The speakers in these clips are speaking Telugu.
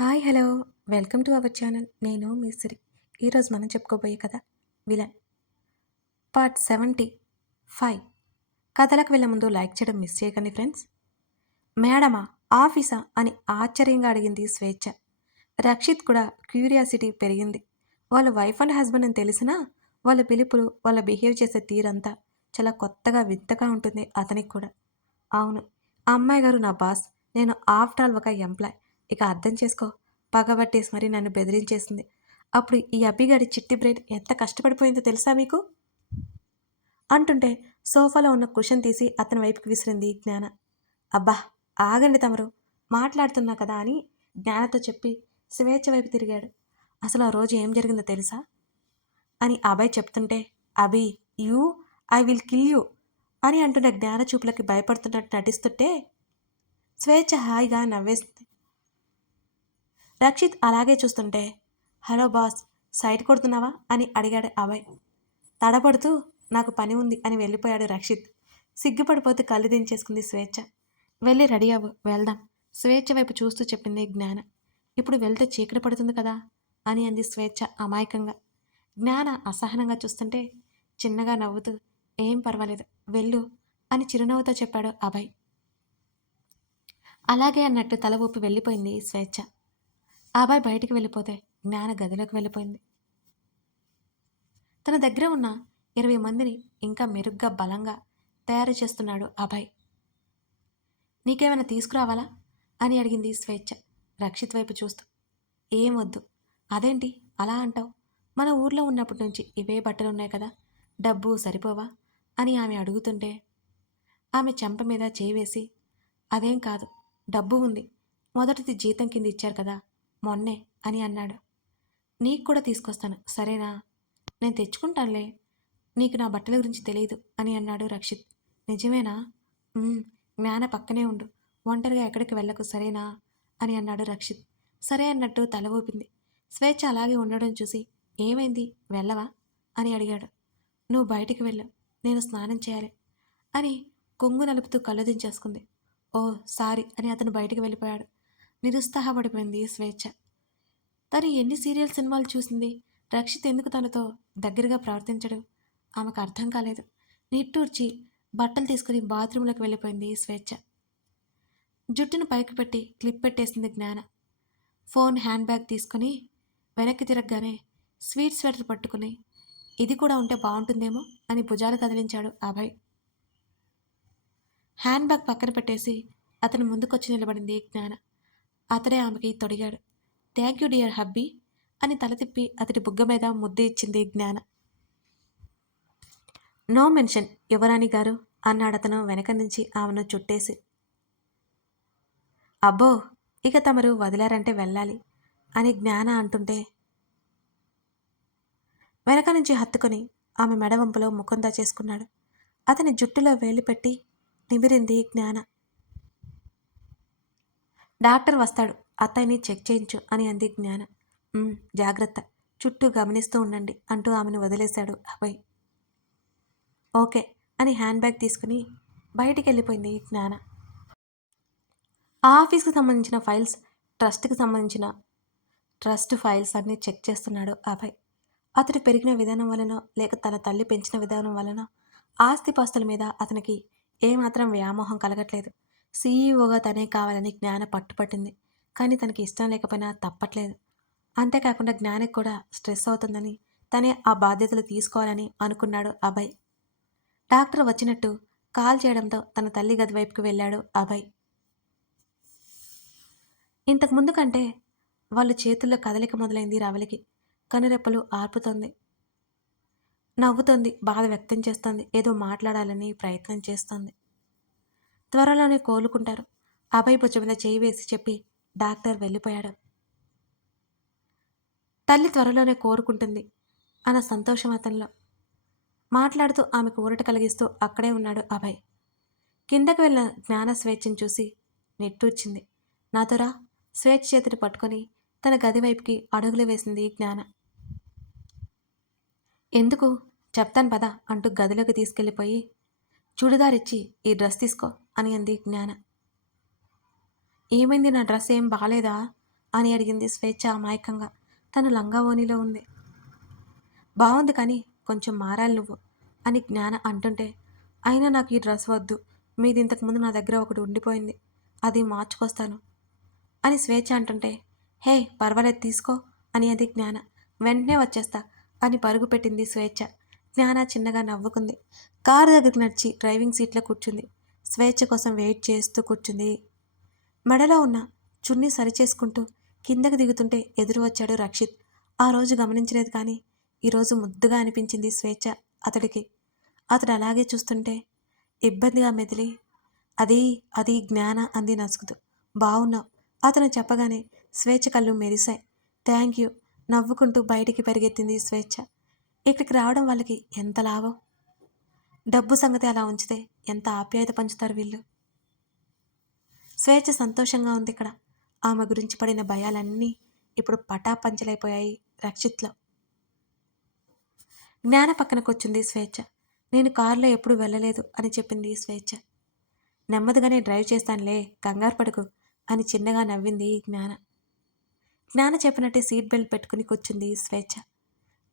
Hi hello welcome to our channel. నేను మీ సిరి. ఈరోజు మనం చెప్పుకోబోయే కథ విలన్ పార్ట్ 75. కథలకు వెళ్ళే ముందు లైక్ చేయడం మిస్ చేయకండి ఫ్రెండ్స్. మేడమా, ఆఫీసా అని ఆశ్చర్యంగా అడిగింది స్వేచ్ఛ. రక్షిత్ కూడా క్యూరియాసిటీ పెరిగింది. వాళ్ళ వైఫ్ అండ్ హస్బెండ్ అని తెలిసినా వాళ్ళ పిలుపులు, వాళ్ళ బిహేవ్ చేసే తీరంతా చాలా కొత్తగా వింతగా ఉంటుంది అతనికి కూడా. అవును, ఆ అమ్మాయి గారు నా బాస్. నేను ఆఫ్టర్ ఆల్ ఒక ఎంప్లాయ్. ఇక అర్థం చేసుకో. పగబట్టేసి మరి నన్ను బెదిరించేసింది. అప్పుడు ఈ అబ్బిగాడి చిట్టి బ్రెయిన్ ఎంత కష్టపడిపోయిందో తెలుసా మీకు? అంటుంటే సోఫాలో ఉన్న కుషన్ తీసి అతని వైపుకి విసిరింది జ్ఞాన. అబ్బా, ఆగండి తమరు, మాట్లాడుతున్నా కదా అని జ్ఞానతో చెప్పి స్వేచ్ఛ వైపు తిరిగాడు. అసలు ఆ రోజు ఏం జరిగిందో తెలుసా అని అభయ్ చెప్తుంటే, Abhi, you, I will kill you అని అంటున్న జ్ఞాన చూపులకి భయపడుతున్నట్టు నటిస్తుంటే స్వేచ్ఛ హాయిగా నవ్వేస్తుంది. రక్షిత్ అలాగే చూస్తుంటే, హలో బాస్, సైట్ కొడుతున్నావా అని అడిగాడు అభయ్. తడపడుతూ నాకు పని ఉంది అని వెళ్ళిపోయాడు రక్షిత్. సిగ్గుపడిపోతూ కళ్ళు దించేసుకుంది స్వేచ్ఛ. వెళ్ళి రెడీ అవ్వు, వెళ్దాం, స్వేచ్ఛ వైపు చూస్తూ చెప్పింది జ్ఞాన. ఇప్పుడు వెళ్తే చీకటి పడుతుంది కదా అని అంది స్వేచ్ఛ అమాయకంగా. జ్ఞాన అసహనంగా చూస్తుంటే చిన్నగా నవ్వుతూ, ఏం పర్వాలేదు, వెళ్ళు అని చిరునవ్వుతో చెప్పాడు అభయ్. అలాగే అన్నట్టు తల ఊపి వెళ్ళిపోయింది స్వేచ్ఛ. అభయ్ బయటికి వెళ్ళిపోతే జ్ఞాన గదిలోకి వెళ్ళిపోయింది. తన దగ్గర ఉన్న 20 మందిని ఇంకా మెరుగ్గా బలంగా తయారు చేస్తున్నాడు అభయ్. నీకేమైనా తీసుకురావాలా అని అడిగింది స్వేచ్ఛ రక్షిత్ వైపు చూస్తూ. ఏం వద్దు. అదేంటి అలా అంటావు? మన ఊర్లో ఉన్నప్పటి నుంచి ఇవే బట్టలున్నాయి కదా, డబ్బు సరిపోవా అని ఆమె అడుగుతుంటే ఆమె చెంప మీద చేయి వేసి, అదేం కాదు, డబ్బు ఉంది, మొదటిది జీతం కింద ఇచ్చారు కదా మొన్నే అని అన్నాడు. నీకు కూడా తీసుకొస్తాను సరేనా? నేను తెచ్చుకుంటానులే, నీకు నా బట్టల గురించి తెలియదు అని అన్నాడు రక్షిత్. నిజమేనా? జ్ఞాన పక్కనే ఉండు, ఒంటరిగా ఎక్కడికి వెళ్ళకు సరేనా అని అన్నాడు రక్షిత్. సరే అన్నట్టు తల ఊపింది. స్వేచ్ఛ అలాగే ఉండడం చూసి, ఏమైంది, వెళ్ళవా అని అడిగాడు. నువ్వు బయటికి వెళ్ళు, నేను స్నానం చేయాలి అని కొంగు నలుపుతూ కళ్ళు దించేసుకుంది. ఓ సారీ అని అతను బయటికి వెళ్ళిపోయాడు. నిరుత్సాహపడిపోయింది స్వేచ్ఛ. తను ఎన్ని సీరియల్ సినిమాలు చూసింది, రక్షిత్ ఎందుకు తనతో దగ్గరగా ప్రవర్తించడు? ఆమెకు అర్థం కాలేదు. నిట్టూర్చి బట్టలు తీసుకుని బాత్రూంలోకి వెళ్ళిపోయింది స్వేచ్ఛ. జుట్టును పైకి పెట్టి క్లిప్ పెట్టేసింది జ్ఞాన. ఫోన్ హ్యాండ్ బ్యాగ్ తీసుకుని వెనక్కి తిరగగానే స్వీట్ స్వెటర్ పట్టుకుని, ఇది కూడా ఉంటే బాగుంటుందేమో అని భుజాలు కదిలించాడు అభయ్. హ్యాండ్ బ్యాగ్ పక్కన పెట్టేసి అతను ముందుకొచ్చి నిలబడింది జ్ఞాన. అతడే ఆమెకి తొడిగాడు. థ్యాంక్ యూ డియర్ హబ్బీ అని తల తిప్పి అతడి బుగ్గ మీద ముద్దు ఇచ్చింది జ్ఞాన. నో మెన్షన్ యువరాణి గారు అన్నాడతను వెనక నుంచి ఆమెను చుట్టేసి. అబ్బో, ఇక తమరు వదిలారంటే వెళ్ళాలి అని జ్ఞాన అంటుంటే వెనక నుంచి హత్తుకొని ఆమె మెడవంపులో ముఖం దాచేసుకున్నాడు. అతని జుట్టులో వేలు పెట్టి నిమిరింది జ్ఞాన. డాక్టర్ వస్తాడు, అత్తయ్యని చెక్ చేయించు అని అంది జ్ఞాన. జాగ్రత్త, చుట్టూ గమనిస్తూ ఉండండి అంటూ ఆమెను వదిలేశాడు అభయ్. ఓకే అని హ్యాండ్ బ్యాగ్ తీసుకుని బయటికి వెళ్ళిపోయింది జ్ఞాన. ఆ ఆఫీస్కి సంబంధించిన ఫైల్స్, ట్రస్ట్కి సంబంధించిన ట్రస్ట్ ఫైల్స్ అన్నీ చెక్ చేస్తున్నాడు అభయ్. అతడు పెరిగిన విధానం వలన లేక తన తల్లి పెంచిన విధానం వలన ఆస్తిపాస్తుల మీద అతనికి ఏమాత్రం వ్యామోహం కలగట్లేదు. సీఈఓగా తనే కావాలని జ్ఞాన పట్టుపట్టింది. కానీ తనకి ఇష్టం లేకపోయినా తప్పట్లేదు. అంతేకాకుండా జ్ఞానికి కూడా స్ట్రెస్ అవుతుందని తనే ఆ బాధ్యతలు తీసుకోవాలని అనుకున్నాడు అభయ్. డాక్టర్ వచ్చినట్టు కాల్ చేయడంతో తన తల్లి గది వైపుకి వెళ్ళాడు అభయ్. ఇంతకుముందు కంటే వాళ్ళ చేతుల్లో కదలిక మొదలైంది రవలికి. కనురెప్పలు ఆర్పుతోంది, నవ్వుతోంది, బాధ వ్యక్తం చేస్తోంది, ఏదో మాట్లాడాలని ప్రయత్నం చేస్తోంది. త్వరలోనే కోలుకుంటారు. అభయ్ భుజం మీద చేయి వేసి చెప్పి డాక్టర్ వెళ్ళిపోయాడు. తల్లి త్వరలోనే కోరుకుంటుంది అన్న సంతోషం అతనిలో. మాట్లాడుతూ ఆమెకు ఊరట కలిగిస్తూ అక్కడే ఉన్నాడు అభయ్. కిందకు వెళ్ళిన జ్ఞాన స్వేచ్ఛను చూసి నిట్టూర్చింది. నాతోరా స్వేచ్ఛ చేతిని పట్టుకొని తన గది వైపుకి అడుగులు వేసింది జ్ఞాన. ఎందుకు చెప్తాను పద అంటూ గదిలోకి తీసుకెళ్ళిపోయి, చూడిదారిచ్చి ఈ డ్రెస్ తీసుకో అని అంది జ్ఞాన. ఏమైంది, నా డ్రెస్ ఏం బాగాలేదా అని అడిగింది స్వేచ్ఛ అమాయకంగా. తను లంగా ఓణిలో ఉంది. బావుంది కానీ కొంచెం మారాలి నువ్వు అని జ్ఞాన అంటుంటే, అయినా నాకు ఈ డ్రెస్ వద్దు. మీది ఇంతకుముందు నా దగ్గర ఒకటి ఉండిపోయింది. అది మార్చుకొస్తాను అని స్వేచ్ఛ అంటుంటే, హే పర్వాలేదు తీసుకో అని అది జ్ఞాన. వెంటనే వచ్చేస్తా అని పరుగు పెట్టింది స్వేచ్ఛ. జ్ఞాన చిన్నగా నవ్వుకుంది. కారు దగ్గరికి నడిచి డ్రైవింగ్ సీట్లో కూర్చుంది. స్వేచ్ఛ కోసం వెయిట్ చేస్తూ కూర్చుంది. మెడలో ఉన్న చున్నీ సరిచేసుకుంటూ కిందకు దిగుతుంటే ఎదురు వచ్చాడు రక్షిత్. ఆ రోజు గమనించలేదు కానీ ఈరోజు ముద్దుగా అనిపించింది స్వేచ్ఛ అతడికి. అతడు అలాగే చూస్తుంటే ఇబ్బందిగా మెదిలి, అది అది జ్ఞాన అంది నసుకుతూ. బావున్నావు అతను చెప్పగానే స్వేచ్ఛ కళ్ళు మెరిశాయి. థ్యాంక్ యూ నవ్వుకుంటూ బయటికి పరిగెత్తింది స్వేచ్ఛ. ఇక్కడికి రావడం వాళ్ళకి ఎంత లాభం? డబ్బు సంగతి అలా ఉంచితే ఎంత ఆప్యాయత పంచుతారు వీళ్ళు. స్వేచ్ఛ సంతోషంగా ఉంది ఇక్కడ. ఆమె గురించి పడిన భయాలన్నీ ఇప్పుడు పటాపంచలైపోయాయి రక్షిత్లో. జ్ఞాన పక్కన కూర్చుంది స్వేచ్ఛ. నేను కారులో ఎప్పుడు వెళ్ళలేదు అని చెప్పింది స్వేచ్ఛ. నెమ్మదిగానే డ్రైవ్ చేస్తానులే కంగారు పడుకు అని చిన్నగా నవ్వింది జ్ఞాన. జ్ఞాన చెప్పినట్టే సీట్ బెల్ట్ పెట్టుకుని కూర్చుంది స్వేచ్ఛ.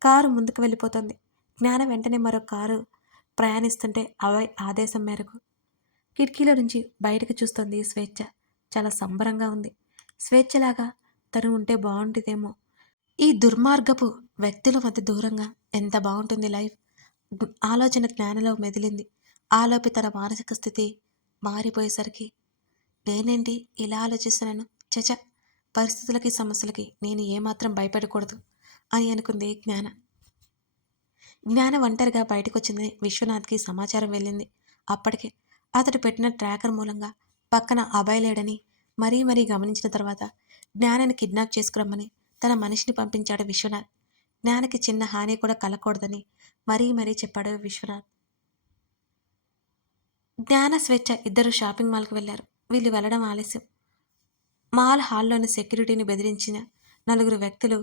కారు ముందుకు వెళ్ళిపోతుంది. జ్ఞాన వెంటనే మరో కారు ప్రయాణిస్తుంటే అభయ్ ఆదేశం మేరకు కిటికీలో నుంచి బయటకు చూస్తోంది స్వేచ్ఛ. చాలా సంబరంగా ఉంది. స్వేచ్ఛలాగా తను ఉంటే బాగుంటుందేమో. ఈ దుర్మార్గపు వ్యక్తుల మధ్య దూరంగా ఎంత బాగుంటుంది లైఫ్. ఆలోచన జ్ఞానంలో మెదిలింది. ఆలోపి తన మానసిక స్థితి మారిపోయేసరికి నేనేంటి ఇలా ఆలోచిస్తున్నాను, చచ పరిస్థితులకి సమస్యలకి నేను ఏమాత్రం భయపడకూడదు అని అనుకుంది జ్ఞాన. జ్ఞాన ఒంటరిగా బయటకు వచ్చిందని విశ్వనాథ్కి సమాచారం వెళ్ళింది. అప్పటికే అతడు పెట్టిన ట్రాకర్ మూలంగా పక్కన అభయ్ లేడని మరీ మరీ గమనించిన తర్వాత జ్ఞానాన్ని కిడ్నాప్ చేసుకురమ్మని తన మనిషిని పంపించాడు విశ్వనాథ్. జ్ఞానకి చిన్న హాని కూడా కలగకూడదని మరీ మరీ చెప్పాడు విశ్వనాథ్. జ్ఞాన స్వేచ్ఛ ఇద్దరు షాపింగ్ మాల్కి వెళ్లారు. వీళ్ళు వెళ్ళడం ఆలస్యం. మాల్ హాల్లోని సెక్యూరిటీని బెదిరించిన నలుగురు వ్యక్తులు,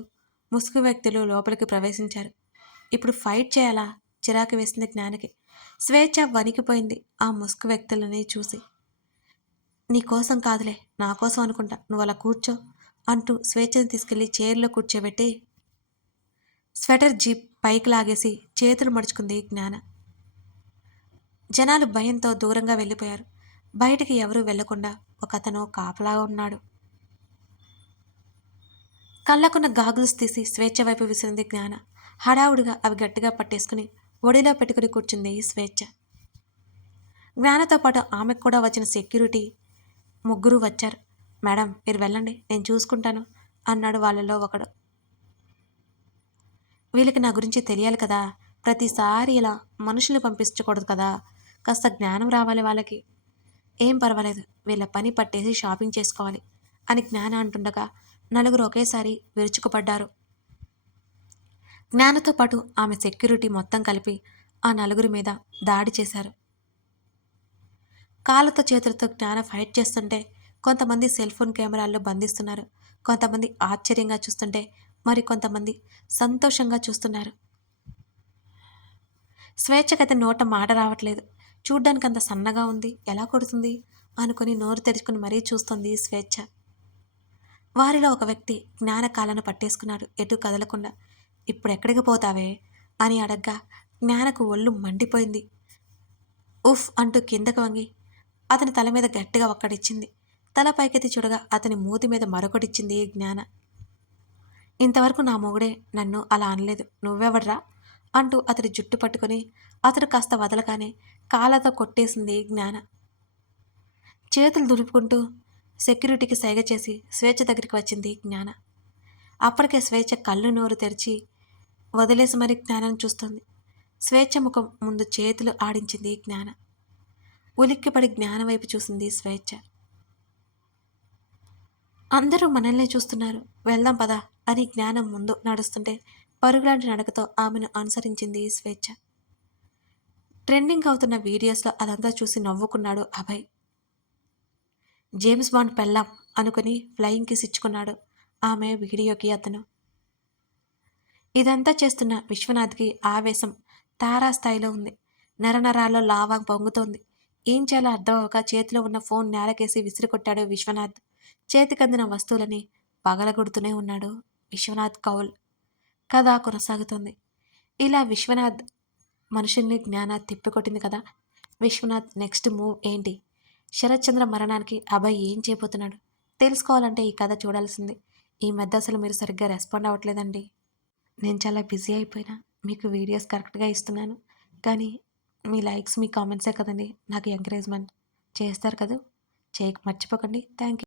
ముసుగు వ్యక్తులు లోపలికి ప్రవేశించారు. ఇప్పుడు ఫైట్ చేయాలా చిరాకు వేసింది జ్ఞానకి. స్వేచ్ఛ వణికిపోయింది ఆ ముసుగు వ్యక్తులని చూసి. నీకోసం కాదులే నా కోసం అనుకుంటా, నువ్వు అలా కూర్చో అంటూ స్వేచ్ఛను తీసుకెళ్లి చైర్లో కూర్చోబెట్టి స్వెటర్ జీప్ పైకి లాగేసి చేతులు మడుచుకుంది జ్ఞాన. జనాలు భయంతో దూరంగా వెళ్ళిపోయారు. బయటికి ఎవరూ వెళ్లకుండా ఒకతను కాపలాగా ఉన్నాడు. కళ్ళకున్న గాగుల్స్ తీసి స్వేచ్ఛ వైపు విసిరింది జ్ఞాన. హడావుడిగా అవి గట్టిగా పట్టేసుకుని ఒడిలో పెట్టుకుని కూర్చుంది స్వేచ్ఛ. జ్ఞానతో పాటు ఆమెకు కూడా వచ్చిన సెక్యూరిటీ ముగ్గురు వచ్చారు. మేడం మీరు వెళ్ళండి నేను చూసుకుంటాను అన్నాడు వాళ్ళలో ఒకడు. వీళ్ళకి నా గురించి తెలియాలి కదా, ప్రతిసారి ఇలా మనుషుల్ని పంపించకూడదు కదా, కాస్త జ్ఞానం రావాలి వాళ్ళకి. ఏం పర్వాలేదు వీళ్ళ పని పట్టేసి షాపింగ్ చేసుకోవాలి అని జ్ఞాన అంటుండగా నలుగురు ఒకేసారి విరుచుకుపడ్డారు. జ్ఞానతో పాటు ఆమె సెక్యూరిటీ మొత్తం కలిపి ఆ నలుగురి మీద దాడి చేశారు. కాళ్ళతో చేతులతో జ్ఞాన ఫైట్ చేస్తుంటే కొంతమంది సెల్ ఫోన్ కెమెరాల్లో బంధిస్తున్నారు. కొంతమంది ఆశ్చర్యంగా చూస్తుంటే మరి కొంతమంది సంతోషంగా చూస్తున్నారు. స్వేచ్ఛకైతే నోట మాట రావట్లేదు. చూడ్డానికి అంత సన్నగా ఉంది, ఎలా కొడుతుంది అనుకుని నోరు తెరుచుకుని మరీ చూస్తుంది స్వేచ్ఛ. వారిలో ఒక వ్యక్తి జ్ఞాన కాళ్ళను పట్టేసుకున్నాడు ఎటు కదలకుండా. ఇప్పుడెక్కడికి పోతావే అని అడగ్గా జ్ఞానకు ఒళ్ళు మండిపోయింది. ఉఫ్ అంటూ కిందకు వంగి అతని తల మీద గట్టిగా ఒక్కడిచ్చింది. తల పైకెత్తి చూడగా అతని మూతి మీద మరొకటిచ్చింది జ్ఞాన. ఇంతవరకు నా మొగుడే నన్ను అలా అనలేదు, నువ్వెవడ్రా అంటూ అతడి జుట్టు పట్టుకొని అతడు కాస్త వదలగానే కాళ్ళతో కొట్టేసింది జ్ఞాన. చేతులు దులుపుకుంటూ సెక్యూరిటీకి సైగ చేసి స్వేచ్ఛ దగ్గరికి వచ్చింది జ్ఞాన. అప్పటికే స్వేచ్ఛ కళ్ళు నోరు తెరిచి వదిలేసి మరీ జ్ఞానాన్ని చూస్తుంది. స్వేచ్ఛ ముఖం ముందు చేతులు ఆడించింది జ్ఞాన. ఉలిక్కిపడి జ్ఞాన వైపు చూసింది స్వేచ్ఛ. అందరూ మనల్నే చూస్తున్నారు, వెళ్దాం పదా అని జ్ఞానం ముందు నడుస్తుంటే పరుగులాంటి నడకతో ఆమెను అనుసరించింది స్వేచ్ఛ. ట్రెండింగ్ అవుతున్న వీడియోస్లో అదంతా చూసి నవ్వుకున్నాడు అభయ్. జేమ్స్ బాండ్ పెళ్ళాం అనుకుని ఫ్లయింగ్ కిస్ ఇచ్చుకున్నాడు ఆమె వీడియోకి అతను. ఇదంతా చేస్తున్న విశ్వనాథ్కి ఆవేశం తారాస్థాయిలో ఉంది. నరనరాల్లో లావా పొంగుతోంది. ఏం చేయాలో అర్థం అవ్వక చేతిలో ఉన్న ఫోన్ నేలకేసి విసిరికొట్టాడు విశ్వనాథ్. చేతికందిన వస్తువులని పగలగొడుతూనే ఉన్నాడు విశ్వనాథ్ కౌల్. కథ కొనసాగుతుంది. ఇలా విశ్వనాథ్ మనుషుల్ని జ్ఞానాన్ని తిప్పికొట్టింది కదా. విశ్వనాథ్ నెక్స్ట్ మూవ్ ఏంటి? శరత్చంద్ర మరణానికి అభయ్ ఏం చేయబోతున్నాడు? తెలుసుకోవాలంటే ఈ కథ చూడాల్సింది. ఈ మధ్య అసలు మీరు సరిగ్గా రెస్పాండ్ అవ్వట్లేదండి. నేను చాలా బిజీ అయిపోయినా మీకు వీడియోస్ కరెక్ట్గా ఇస్తున్నాను. కానీ మీ లైక్స్, మీ కామెంట్సే కదండి నాకు ఎంకరేజ్మెంట్. చేస్తారు కదా, చేయక మర్చిపోకండి. Thank you.